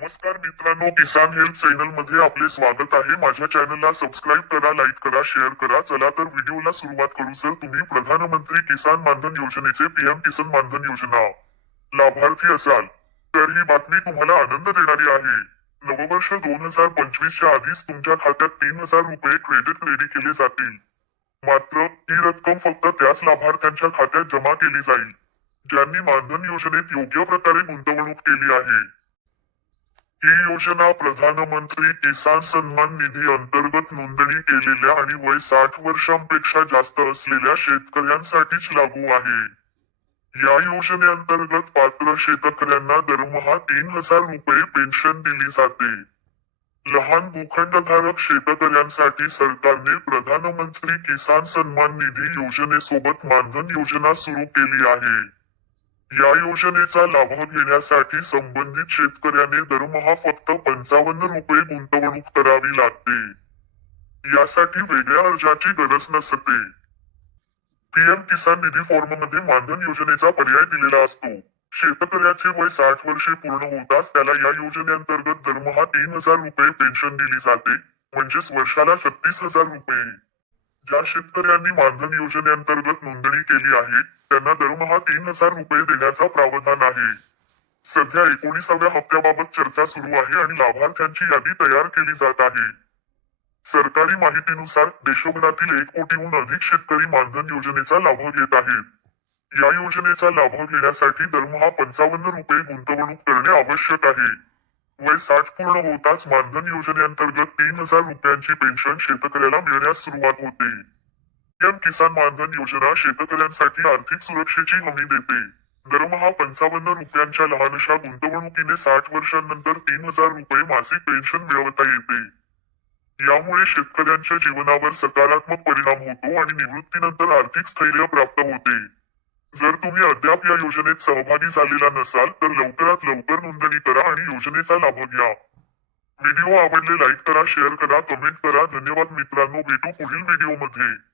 नमस्कार मित्रांनो किसान हेल्थ चॅनलमध्ये आपले स्वागत आहे. माझ्या चॅनलला सबस्क्राईब करा लाईक करा शेअर करा. चला तर व्हिडिओला सुरुवात करू सर तुम्ही प्रधानमंत्री किसान मानधन योजनेचे पीएम किसान मानधन योजना. लाभार्थी असाल तर ही बातमी तुम्हाला आनंद देणारी आहे. नववर्ष दोन हजार पंचवीसच्या आधीच तुमच्या खात्यात तीन हजार रुपये क्रेडिट रेडी केले जातील. मात्र ही रक्कम फक्त त्याच लाभार्थ्यांच्या खात्यात जमा केली जाईल ज्यांनी मानधन योजनेत योग्य प्रकारे गुंतवणूक केली आहे. ही योजना प्रधानमंत्री किसान सन्मान निधी अंतर्गत नोंदणी केलेल्या आणि वय साठ वर्षांपेक्षा जास्त असलेल्या शेतकऱ्यांसाठीच लागू आहे. या योजनेअंतर्गत पात्र शेतकऱ्यांना दरमहा तीन हजार रुपये पेन्शन दिली जाते. लहान भूखंडधारक शेतकऱ्यांसाठी सरकारने प्रधानमंत्री किसान सन्मान निधी योजनेसोबत मानधन योजना सुरू केली आहे. या योजनेचा लाभ घेण्यासाठी संबंधित शेतकऱ्याने दरमहा फक्त पंचावन्न रुपये गुंतवणूक करावी लागते. यासाठी वेगळ्या अर्जाची गरज नसते. पीएम किसान निधी फॉर्ममध्ये मानधन योजनेचा पर्याय दिलेला असतो. शेतकऱ्याचे वय साठ वर्षे पूर्ण होताच त्याला या योजनेअंतर्गत दरमहा तीन हजार रुपये पेन्शन दिली जाते म्हणजेच वर्षाला छत्तीस हजार रुपये. ज्या शेतकऱ्यांनी मानधन योजनेअंतर्गत नोंदणी केली आहे त्यांना दरमहा तीन हजार रुपये देण्याचा प्रावधान आहे. सध्या एकोणीसाव्या हप्त्याबाबत चर्चा सुरू आहे आणि लाभार्थ्यांची यादी तयार केली जात आहे. सरकारी माहितीनुसार देशभरातील एक कोटीहून अधिक शेतकरी मानधन योजनेचा लाभ घेत आहेत. या योजनेचा लाभ घेण्यासाठी दरमहा पंचावन्न रुपये गुंतवणूक करणे आवश्यक आहे. वय साठ पूर्ण होताच मानधन योजनेअंतर्गत तीन हजार रुपयांची पेन्शन शेतकऱ्याला मिळण्यास सुरुवात होते. पीएम किसान मानधन योजना शेतकऱ्यांसाठी आर्थिक सुरक्षेची हमी देते. दरमहा पंचावन्न रुपयांच्या लहानशा गुंतवणुकीने साठ वर्षांनंतर तीन हजार रुपये मासिक पेन्शन मिळवता येते. यामुळे शेतकऱ्यांच्या जीवनावर सकारात्मक परिणाम होतो आणि निवृत्तीनंतर आर्थिक स्थैर्य प्राप्त होते. तुम्ही अद्याप या योजनेत सहभागी झालेला नसाल तर लवकरात लवकर नोंदणी करा आणि योजनेचा लाभ घ्या. व्हिडिओ आवडले लाईक करा शेअर करा कमेंट करा. धन्यवाद मित्रांनो. भेटू पुढील व्हिडिओमध्ये